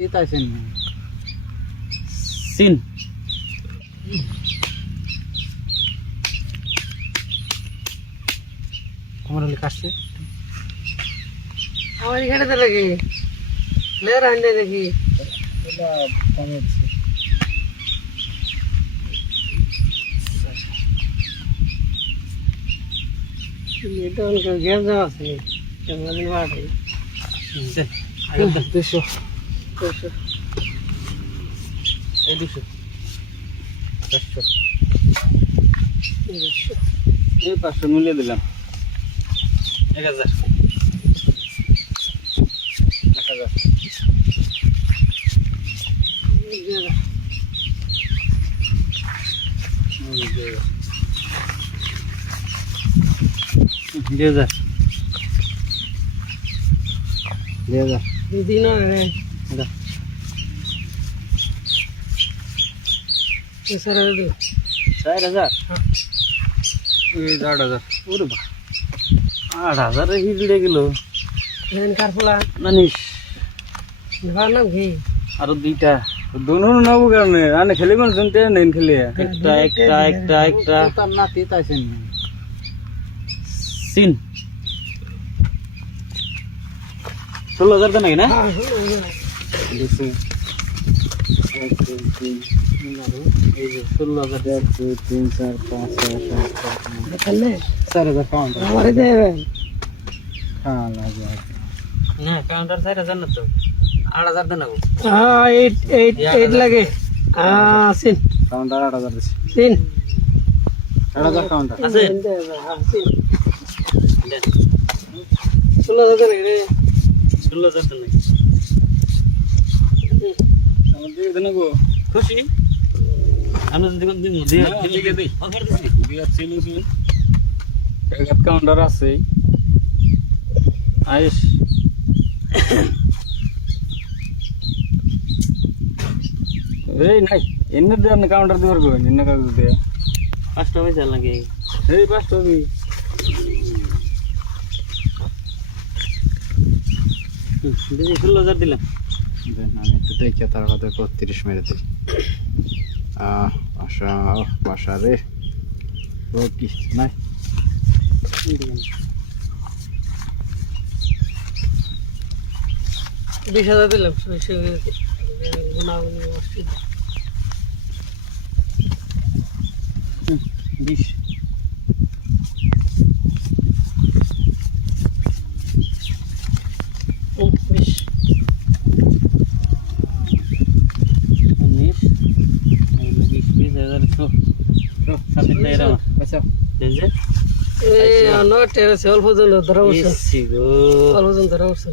Titasin. Sin. Kamu udah kasih? আমার এখানে তো নাকি লেয়ার হান্ডে দেখি এটা কমেছে এটা অনেক গেম যাওয়া আছে কেমন বাড়ে আগে 200 এই 200 500 এই 500 মিলিয়ে দিলাম 1000 দিন স্যার 4000 এই 8000 ওরে বাহ 8000 এ হিলে গেল কারফলা নানিস ভার নাম কি আরো দুইটা दोनों নাও কারণে আনে খেলে কোন শুনতে নেন খেলে একটা তার নাতি তাইছেন সিন 16000 দেন নাকি না দেখো 1 2 3 এই যে 16000 1 2 3 4 5 6 7 8 খেললে 4000 পাউন্ড আমারে দেবে হ্যাঁ লাগে না কাউন্টার 4000 না তো 8000 দেন নাও হ্যাঁ 8 লাগে সিন কাউন্টার 8000 দিছি সিন 8000 কাউন্টার আছে সিন 16000 রে 16000 দেন নাকি আমাদের দেন গো খুশি আমরা যদি কোন দিন দিয়ে লিখে দেই অফার দিছি দিয়া ছিল শুন এক কাউন্টার আছে আইস এই নাই এনে দেন কাউন্টার দিবার গো এনে কাগজ দে 5 টাকা চাল নাকি এই 5 টাকা দি দিদি 16000 দিলাম দেন আমি তো দেখে তার কথা 35 মেরে দিই আশা বাসা রে রকি নাই 20000 দিলাম গুনাগুনি অবশ্যই 20 অল্প জন ধরা বসে